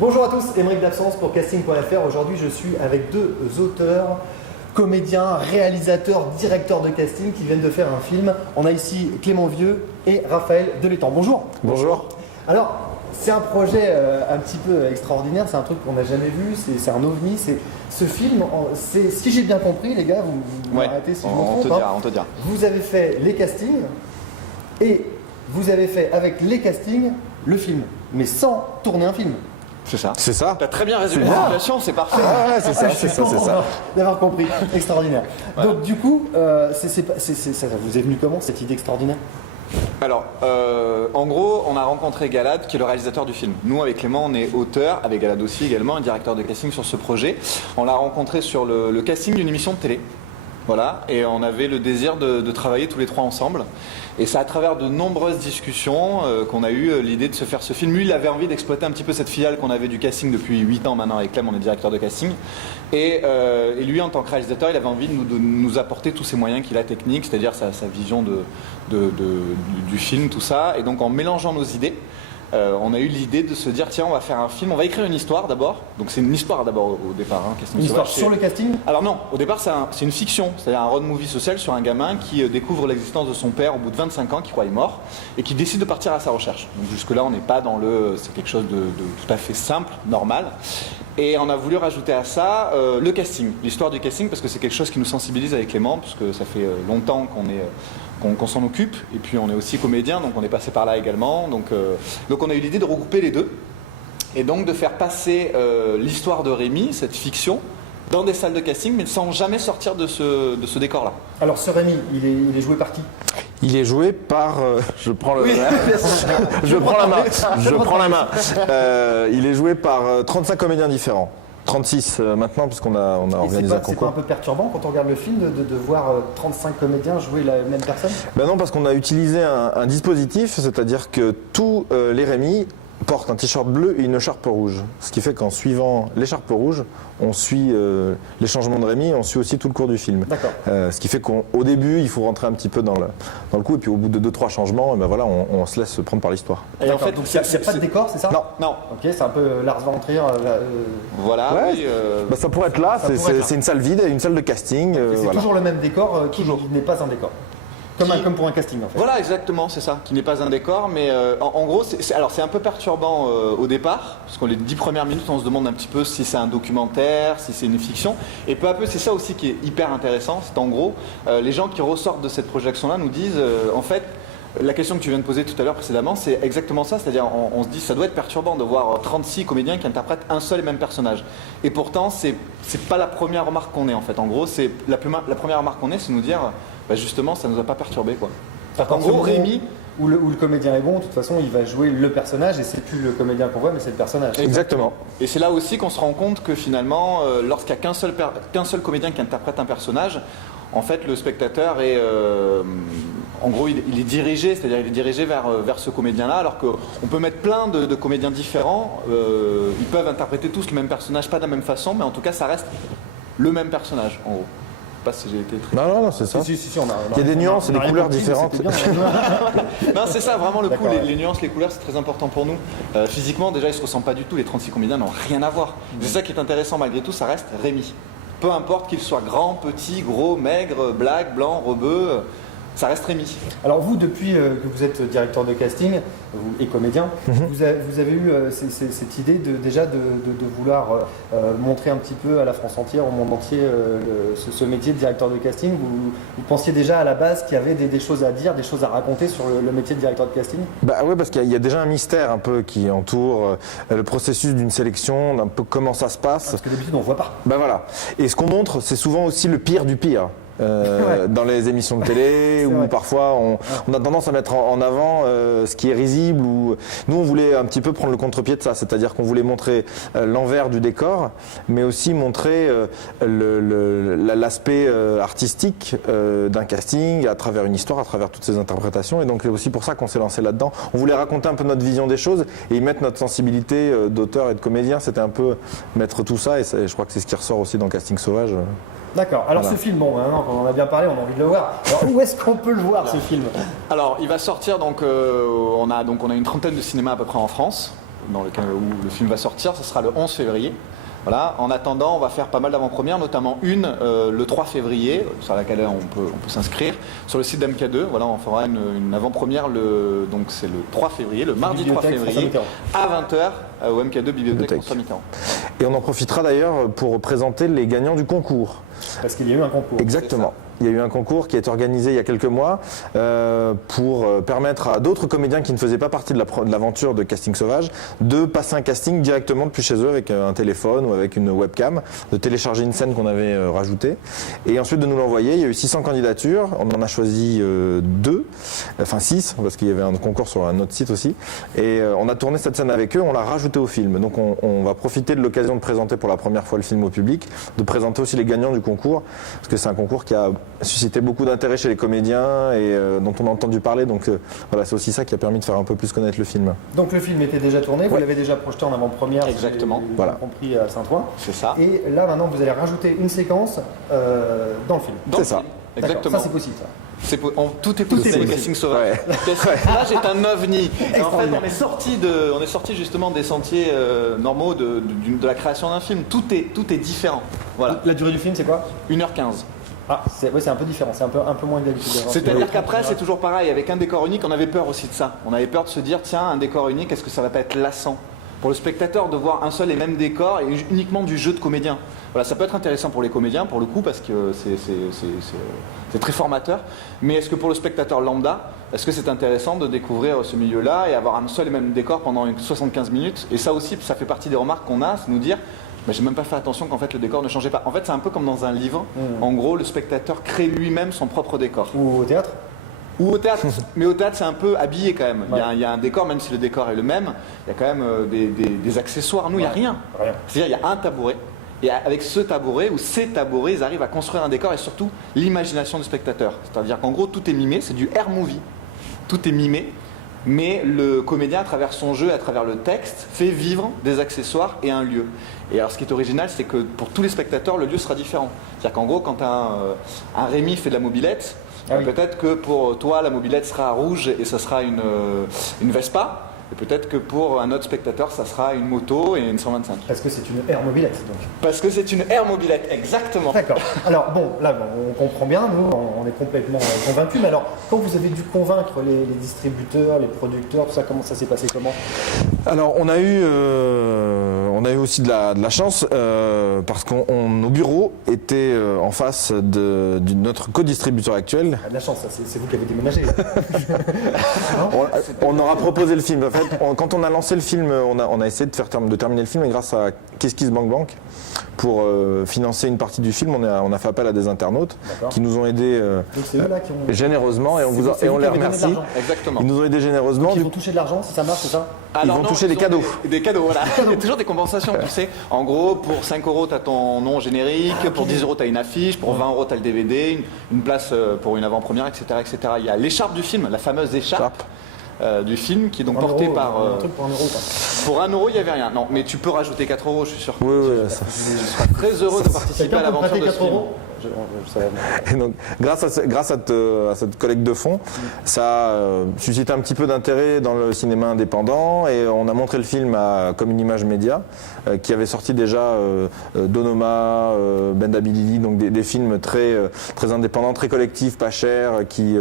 Bonjour à tous, Émeric d'Absence pour casting.fr. Aujourd'hui, je suis avec deux auteurs, comédiens, réalisateurs, directeurs de casting qui viennent de faire un film. On a ici Clément Vieux et Raphaël Delétang. Bonjour. Bonjour. Alors, c'est un projet un petit peu extraordinaire, c'est un truc qu'on n'a jamais vu, c'est un ovni. Ce film, si j'ai bien compris, les gars, vous m'arrêtez si je me trompe. On te dira. Vous avez fait les castings et vous avez fait avec les castings le film, mais sans tourner un film. C'est ça. C'est ça. T'as très bien résumé la situation, c'est parfait. Ah ouais, c'est ça, Je suis c'est ça, c'est content ça. d'avoir compris, extraordinaire. Voilà. Donc du coup, ça vous est venu comment cette idée extraordinaire? Alors, en gros, on a rencontré Galad, qui est le réalisateur du film. Nous, avec Clément, on est auteur, avec Galad aussi également, un directeur de casting sur ce projet. On l'a rencontré sur le casting d'une émission de télé. Voilà, et on avait le désir de travailler tous les trois ensemble. Et c'est à travers de nombreuses discussions qu'on a eu l'idée de se faire ce film. Lui, il avait envie d'exploiter un petit peu cette filiale qu'on avait du casting depuis 8 ans maintenant. Avec Clem, on est directeur de casting. Et lui, en tant que réalisateur, il avait envie de nous apporter tous ces moyens qu'il a techniques, c'est-à-dire sa vision du film, tout ça. Et donc, en mélangeant nos idées, on a eu l'idée de se dire tiens, on va faire un film, on va écrire une histoire d'abord. Donc c'est une histoire d'abord au départ. Une histoire sur le casting? Alors non, au départ c'est une fiction, c'est-à-dire un road movie social sur un gamin qui découvre l'existence de son père au bout de 25 ans, qui croyait mort, et qui décide de partir à sa recherche. Donc jusque-là on n'est pas dans c'est quelque chose de tout à fait simple, normal. Et on a voulu rajouter à ça le casting, l'histoire du casting, parce que c'est quelque chose qui nous sensibilise avec Clément, parce que ça fait longtemps qu'on s'en occupe, et puis on est aussi comédien, donc on est passé par là également. Donc on a eu l'idée de regrouper les deux, et donc de faire passer l'histoire de Rémi, cette fiction, dans des salles de casting, mais sans jamais sortir de ce décor-là. Alors ce Rémi, il est joué par qui? Il est joué par. Je prends le. Oui. Je prends la main. Je prends la main. Il est joué par 35 comédiens différents. 36 maintenant, puisqu'on a organisé un C'est pas concours. un peu perturbant quand on regarde le film de voir 35 comédiens jouer la même personne? Ben non, parce qu'on a utilisé un dispositif, c'est-à-dire que tous les Rémi portent un t-shirt bleu et une écharpe rouge. Ce qui fait qu'en suivant l'écharpe rouge, on suit les changements de Rémi, on suit aussi tout le cours du film. D'accord. Ce qui fait qu'au début, il faut rentrer un petit peu dans le coup, et puis au bout de 2-3 changements, ben voilà, on se laisse prendre par l'histoire. Et en fait, donc il n'y a pas de décor, c'est ça? Non. Ok, c'est un peu Lars von Trier. voilà. Ouais, oui, bah, ça pourrait être là, ça pourrait être là. c'est une salle vide, une salle de casting. C'est voilà. toujours le même décor qui n'est pas un décor. Comme pour un casting en fait. Voilà, exactement, c'est ça, qui n'est pas un décor, mais en gros, c'est un peu perturbant au départ, parce que les 10 premières minutes, on se demande un petit peu si c'est un documentaire, si c'est une fiction, et peu à peu, c'est ça aussi qui est hyper intéressant, c'est en gros, les gens qui ressortent de cette projection-là nous disent, en fait, la question que tu viens de poser tout à l'heure précédemment, c'est exactement ça, c'est-à-dire on se dit ça doit être perturbant de voir 36 comédiens qui interprètent un seul et même personnage. Et pourtant, c'est pas la première remarque qu'on ait en fait. En gros, c'est la première remarque qu'on ait, c'est nous dire bah justement, ça nous a pas perturbé quoi. En gros, Rémi, où le comédien est bon, de toute façon, il va jouer le personnage et c'est plus le comédien qu'on voit, mais c'est le personnage. Exactement. Et c'est là aussi qu'on se rend compte que finalement, lorsqu'il n'y a qu'un seul comédien qui interprète un personnage, en fait, le spectateur est, en gros, il est dirigé, c'est-à-dire il est dirigé vers ce comédien-là, alors qu'on peut mettre plein de comédiens différents, ils peuvent interpréter tous le même personnage, pas de la même façon, mais en tout cas, ça reste le même personnage, en gros. Je sais pas si j'ai été très... Non, c'est ça. Si, Il y a des nuances et des couleurs différentes. Non, c'est ça, vraiment le coup, D'accord, les nuances, les couleurs, c'est très important pour nous. Physiquement, déjà, ils se ressemblent pas du tout, les 36 comédiens n'ont rien à voir. C'est ça qui est intéressant, malgré tout, ça reste Rémi. Peu importe qu'il soit grand, petit, gros, maigre, black, blanc, rebeu, ça reste Rémi. Alors vous, depuis que vous êtes directeur de casting et comédien, vous avez eu cette idée déjà de vouloir montrer un petit peu à la France entière, au monde entier, ce métier de directeur de casting. Vous pensiez déjà à la base qu'il y avait des choses à dire, des choses à raconter sur le métier de directeur de casting? Bah oui, parce qu'il y a déjà un mystère un peu qui entoure le processus d'une sélection, d'un peu comment ça se passe. Parce que d'habitude on ne voit pas. Ben voilà. Et ce qu'on montre, c'est souvent aussi le pire du pire. Dans les émissions de télé où vrai. parfois on a tendance à mettre en avant ce qui est risible, ou nous on voulait un petit peu prendre le contre-pied de ça, c'est-à-dire qu'on voulait montrer l'envers du décor, mais aussi montrer l'aspect artistique d'un casting à travers une histoire, à travers toutes ces interprétations, et donc c'est aussi pour ça qu'on s'est lancé là-dedans. On voulait raconter un peu notre vision des choses et y mettre notre sensibilité d'auteur et de comédien, c'était un peu mettre tout ça, et je crois que c'est ce qui ressort aussi dans Casting Sauvage. D'accord. Alors Voilà. ce film, bon, maintenant qu'on en a bien parlé, on a envie de le voir. Alors où est-ce qu'on peut le voir ce film? Alors, il va sortir, donc on a une trentaine de cinémas à peu près en France. où le film va sortir, ce sera le 11 février. Voilà. En attendant, on va faire pas mal d'avant-premières, notamment le 3 février, sur laquelle on peut s'inscrire, sur le site d'MK2. Voilà, on fera une avant-première, donc c'est le 3 février, le mardi 3 février, à 20h, au MK2 Bibliothèque François Mitterrand. Et on en profitera d'ailleurs pour présenter les gagnants du concours. Parce qu'il y a eu un concours. Exactement. Il y a eu un concours qui a été organisé il y a quelques mois pour permettre à d'autres comédiens qui ne faisaient pas partie de l'aventure de Casting Sauvage de passer un casting directement depuis chez eux avec un téléphone ou avec une webcam, de télécharger une scène qu'on avait rajoutée et ensuite de nous l'envoyer. Il y a eu 600 candidatures, on en a choisi 6 parce qu'il y avait un concours sur un autre site aussi et on a tourné cette scène avec eux, on l'a rajoutée au film. Donc on va profiter de l'occasion de présenter pour la première fois le film au public, de présenter aussi les gagnants du concours parce que c'est un concours qui a suscité beaucoup d'intérêt chez les comédiens et dont on a entendu parler. Donc voilà, c'est aussi ça qui a permis de faire un peu plus connaître le film. Donc le film était déjà tourné, vous l'avez déjà projeté en avant-première, exactement. Si j'ai compris à Saint-Ouen. C'est ça. Et là maintenant vous allez rajouter une séquence dans le film. C'est ça. Exactement. Ça c'est possible ça. Tout est possible. Casting Sauvage. Là, j'ai un ovni. Et en fait, on est sorti justement des sentiers normaux de la création d'un film. Tout est différent. Voilà. La durée du film c'est quoi? 1h15. Ah, c'est un peu différent, c'est un peu moins que d'habitude. C'est-à-dire qu'après, c'est toujours pareil, avec un décor unique, on avait peur aussi de ça. On avait peur de se dire, tiens, un décor unique, est-ce que ça va pas être lassant pour le spectateur de voir un seul et même décor et uniquement du jeu de comédien? Voilà, ça peut être intéressant pour les comédiens, pour le coup, parce que c'est très formateur. Mais est-ce que pour le spectateur lambda, est-ce que c'est intéressant de découvrir ce milieu-là et avoir un seul et même décor pendant 75 minutes? Et ça aussi, ça fait partie des remarques qu'on a, c'est nous dire, j'ai même pas fait attention qu'en fait le décor ne changeait pas. En fait, c'est un peu comme dans un livre. En gros, le spectateur crée lui-même son propre décor. Ou au théâtre. Ou au théâtre, mais au théâtre c'est un peu habillé quand même. Ouais. Il y a un décor, même si le décor est le même, il y a quand même des accessoires. Nous, il n'y a rien. C'est-à-dire il y a un tabouret, et avec ce tabouret ou ces tabourets, ils arrivent à construire un décor et surtout l'imagination du spectateur. C'est-à-dire qu'en gros, tout est mimé, c'est du air movie. Tout est mimé, mais le comédien, à travers son jeu, à travers le texte, fait vivre des accessoires et un lieu. Et alors ce qui est original, c'est que pour tous les spectateurs, le lieu sera différent. C'est-à-dire qu'en gros, quand un Rémi fait de la mobilette, peut-être que pour toi, la mobilette sera rouge et ça sera une Vespa. Et peut-être que pour un autre spectateur, ça sera une moto et une 125. Parce que c'est une air mobilette, donc. Parce que c'est une air mobilette, exactement. D'accord. Alors on comprend bien, nous, on est complètement convaincus. Mais alors, quand vous avez dû convaincre les distributeurs, les producteurs, tout ça, comment ça s'est passé comment? Alors, on a eu aussi de la chance parce que nos bureaux étaient en face de notre co-distributeur actuel. Ah, de la chance, c'est vous qui avez déménagé. On aura proposé le film. En fait, quand on a lancé le film, on a essayé de terminer le film et grâce à KissKissBankBank pour financer une partie du film, on a fait appel à des internautes qui nous ont aidés généreusement et on les remercie. Exactement. Ils nous ont aidés généreusement. Donc ils vont toucher de l'argent si ça marche, c'est ça? Ils vont toucher des cadeaux. Des cadeaux, voilà. Il y a toujours des compensations, tu sais. En gros, pour 5 € tu as ton nom générique, pour 10 € tu as une affiche, pour 20 € tu as le DVD, une place pour une avant-première, etc., etc. Il y a l'écharpe du film, la fameuse écharpe. Du film qui est donc porté par. Un truc pour 1 €. Pour 1 €, il n'y avait rien. Non, mais tu peux rajouter 4 €, je suis sûr. Oui, je serai très heureux de participer à l'aventure de ce film. Et donc, grâce à cette collecte de fonds, ça a suscité un petit peu d'intérêt dans le cinéma indépendant et on a montré le film à Comme une image média qui avait sorti déjà Donoma, Bendabilili, donc des films très indépendants, très collectifs, pas chers, qui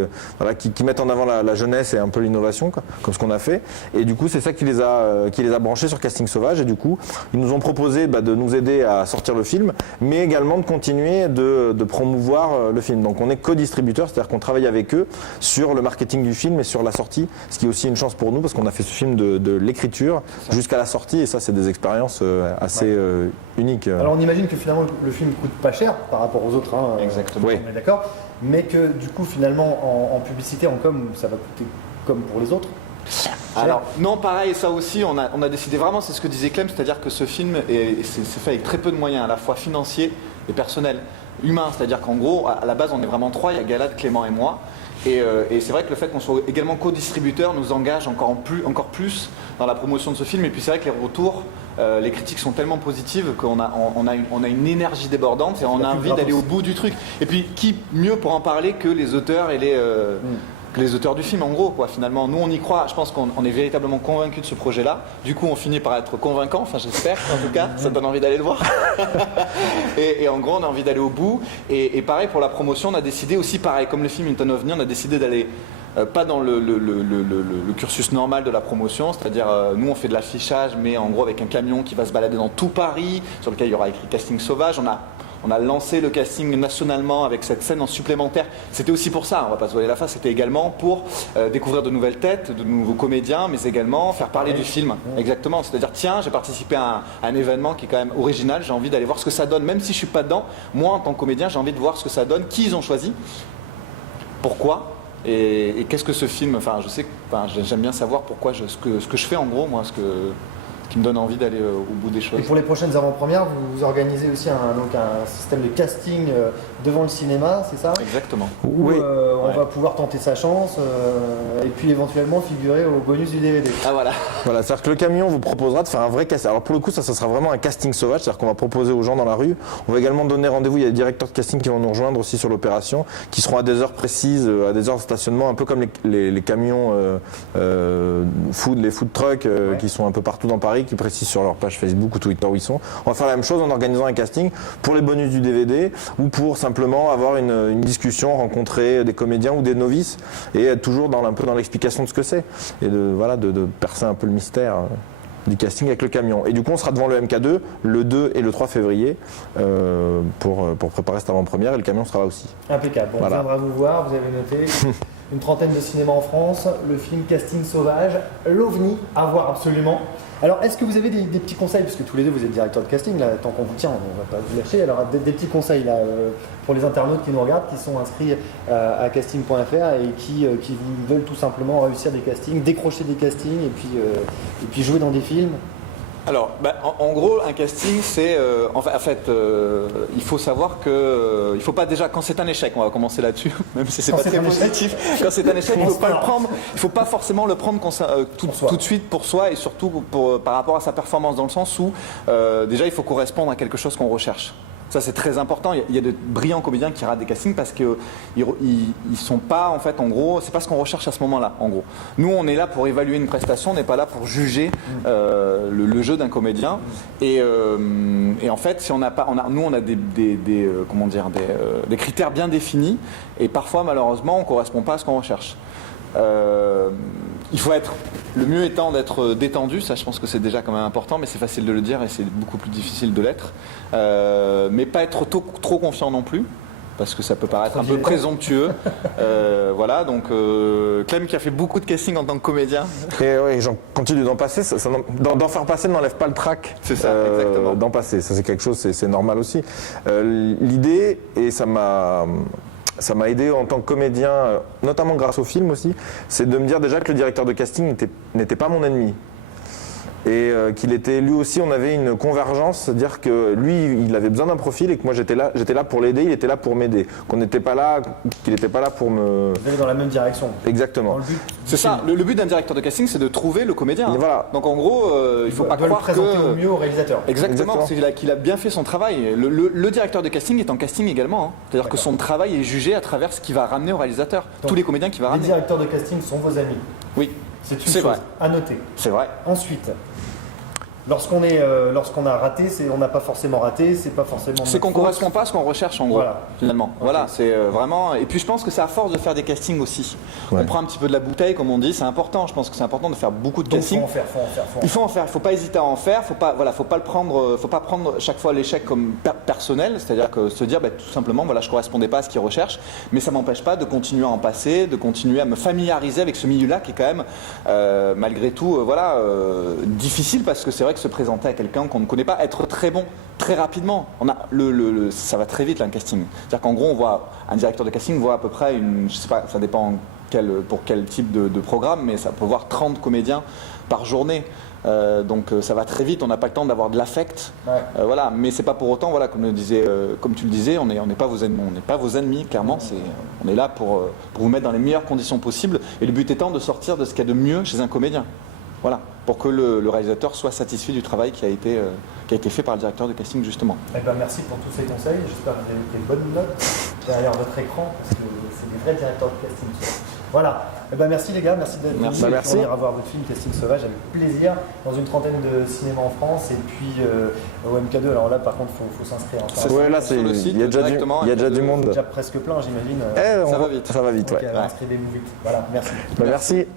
mettent en avant la jeunesse et un peu l'innovation, comme ce qu'on a fait. Et du coup, c'est ça qui les a branchés sur Casting Sauvage. Et du coup, ils nous ont proposé de nous aider à sortir le film, mais également de continuer de promouvoir le film. Donc on est co-distributeur, c'est-à-dire qu'on travaille avec eux sur le marketing du film et sur la sortie, ce qui est aussi une chance pour nous parce qu'on a fait ce film de l'écriture jusqu'à la sortie et ça c'est des expériences assez uniques. Alors on imagine que finalement le film coûte pas cher par rapport aux autres, hein, exactement. On est d'accord, mais que du coup finalement en publicité, en com, ça va coûter comme pour les autres. Alors non, pareil, ça aussi on a décidé vraiment, c'est ce que disait Clem, c'est-à-dire que ce film c'est fait avec très peu de moyens, à la fois financiers et personnels. Humain, c'est-à-dire qu'en gros, à la base, on est vraiment 3, il y a Galad, Clément et moi. Et c'est vrai que le fait qu'on soit également co-distributeur nous engage encore plus dans la promotion de ce film. Et puis c'est vrai que les retours, les critiques sont tellement positives qu'on a une énergie débordante et on a envie d'aller au bout du truc. Et puis qui mieux pour en parler que les auteurs et les auteurs du film, en gros, quoi. Finalement, nous on y croit. Je pense qu'on est véritablement convaincus de ce projet-là. Du coup, on finit par être convaincant. Enfin, j'espère. En tout cas, ça donne envie d'aller le voir. et en gros, on a envie d'aller au bout. Et pareil pour la promotion, on a décidé aussi, pareil, comme le film Hinton of Me, on a décidé d'aller pas dans le cursus normal de la promotion, c'est-à-dire nous on fait de l'affichage, mais en gros avec un camion qui va se balader dans tout Paris, sur lequel il y aura écrit casting sauvage. On a lancé le casting nationalement avec cette scène en supplémentaire. C'était aussi pour ça, on va pas se voiler la face, c'était également pour découvrir de nouvelles têtes, de nouveaux comédiens, mais également faire parler du film. Exactement, c'est-à-dire tiens, j'ai participé à un événement qui est quand même original, j'ai envie d'aller voir ce que ça donne, même si je suis pas dedans. Moi en tant que comédien, j'ai envie de voir ce que ça donne, qui ils ont choisi, pourquoi. Et qu'est-ce que ce film, enfin je sais, j'aime bien savoir pourquoi ce que je fais en gros, moi, qui me donne envie d'aller au bout des choses. Et pour les prochaines avant-premières, vous organisez aussi un système de casting devant le cinéma, c'est ça? Exactement. Où on va pouvoir tenter sa chance et puis éventuellement figurer au bonus du DVD. Ah voilà. Voilà, c'est-à-dire que le camion vous proposera de faire un vrai casting. Alors pour le coup, ça sera vraiment un casting sauvage, c'est-à-dire qu'on va proposer aux gens dans la rue. On va également donner rendez-vous, il y a des directeurs de casting qui vont nous rejoindre aussi sur l'opération, qui seront à des heures précises, à des heures de stationnement, un peu comme les camions les food trucks qui sont un peu partout dans Paris, qui précisent sur leur page Facebook ou Twitter où ils sont. On va faire la même chose en organisant un casting pour les bonus du DVD ou pour simplement avoir une discussion, rencontrer des comédiens ou des novices et être toujours un peu dans l'explication de ce que c'est et de percer un peu le mystère du casting avec le camion. Et du coup, on sera devant le MK2 le 2 et le 3 février pour préparer cette avant-première et le camion sera là aussi. Impeccable. On viendra vous voir, vous avez noté une trentaine de cinémas en France, le film Casting Sauvage, l'OVNI, à voir absolument. Alors, est-ce que vous avez des petits conseils, puisque tous les deux vous êtes directeurs de casting, là, tant qu'on vous tient, on ne va pas vous lâcher, alors des petits conseils là, pour les internautes qui nous regardent, qui sont inscrits à casting.fr et qui veulent tout simplement réussir des castings, décrocher des castings et puis jouer dans des films? Alors, en gros, un casting, c'est il faut savoir que il faut pas déjà quand c'est un échec, on va commencer là-dessus, même si c'est pas très positif. Quand c'est un échec, il faut pas le prendre, il faut pas forcément le prendre tout de suite pour soi et surtout par rapport à sa performance dans le sens où déjà il faut correspondre à quelque chose qu'on recherche. Ça c'est très important. Il y a de brillants comédiens qui ratent des castings parce qu'ils sont pas en fait en gros, c'est pas ce qu'on recherche à ce moment-là. En gros, nous on est là pour évaluer une prestation, on n'est pas là pour juger le jeu d'un comédien. Et en fait, si on n'a pas, nous on a des critères bien définis et parfois malheureusement on correspond pas à ce qu'on recherche. Il faut être, le mieux étant d'être détendu, ça je pense que c'est déjà quand même important, mais c'est facile de le dire et c'est beaucoup plus difficile de l'être. Mais pas être trop confiant non plus, parce que ça peut paraître un peu présomptueux. Voilà, donc Clem qui a fait beaucoup de casting en tant que comédien. Et oui, j'en continue d'en passer, d'en faire passer n'enlève pas le trac. C'est ça, exactement. D'en passer, ça c'est quelque chose, c'est normal aussi. L'idée, et ça m'a aidé en tant que comédien, notamment grâce au film aussi, c'est de me dire déjà que le directeur de casting n'était pas mon ennemi. Et qu'il était lui aussi, on avait une convergence, c'est-à-dire que lui, il avait besoin d'un profil et que moi j'étais là pour l'aider, il était là pour m'aider. Qu'il n'était pas là pour me... Vous allez dans la même direction. Exactement. C'est ça, le but d'un directeur de casting, c'est de trouver le comédien. Voilà. Donc en gros, il ne faut pas croire le présenter au mieux au réalisateur. Exactement. C'est qu'il a bien fait son travail. Le directeur de casting est en casting également. Hein. C'est-à-dire que son travail est jugé à travers ce qu'il va ramener au réalisateur. Donc, tous les comédiens qu'il va ramener. Les directeurs de casting sont vos amis. Oui. C'est une chose à noter. C'est vrai. Ensuite, lorsqu'on a raté, on n'a pas forcément raté, c'est pas forcément. C'est qu'on ne correspond pas à ce qu'on recherche en gros, finalement. Okay. Voilà, c'est vraiment. Et puis je pense que c'est à force de faire des castings aussi. Ouais. On prend un petit peu de la bouteille, comme on dit, c'est important. Je pense que c'est important de faire beaucoup de castings. Il faut en faire. Il ne faut pas hésiter à en faire. Faut pas le prendre. Faut pas prendre chaque fois l'échec comme personnel, c'est-à-dire que se dire tout simplement, voilà, je correspondais pas à ce qu'ils recherchent. Mais ça m'empêche pas de continuer à en passer, de continuer à me familiariser avec ce milieu-là qui est quand même, malgré tout, difficile parce que c'est vrai que se présenter à quelqu'un qu'on ne connaît pas, être très bon très rapidement. Ça va très vite là, un casting. C'est-à-dire qu'en gros, un directeur de casting voit à peu près je sais pas, ça dépend pour quel type de programme, mais ça peut voir 30 comédiens par journée. Donc ça va très vite, on n'a pas le temps d'avoir de l'affect. Ouais. Voilà, mais c'est pas pour autant, voilà, comme tu le disais, on n'est pas vos ennemis, clairement. On est là pour vous mettre dans les meilleures conditions possibles. Et le but étant de sortir de ce qu'il y a de mieux chez un comédien. Voilà, pour que le réalisateur soit satisfait du travail qui a été fait par le directeur de casting justement. Eh ben, merci pour tous ces conseils, j'espère que vous avez pris de bonnes notes derrière votre écran parce que c'est des vrais directeurs de casting. Voilà. Eh ben, merci les gars, merci d'être venus Bah, merci. pour venir voir votre film Casting Sauvage avec plaisir dans une trentaine de cinémas en France et puis au MK2. Alors là par contre faut s'inscrire. Enfin, Ouais, là, sur le site, il y a déjà directement, il y a déjà du MK2. monde. déjà presque plein j'imine. Eh, Ça va vite. Ça va vite, Donc ouais. inscrivez-vous vite. Voilà, merci. Bah, merci.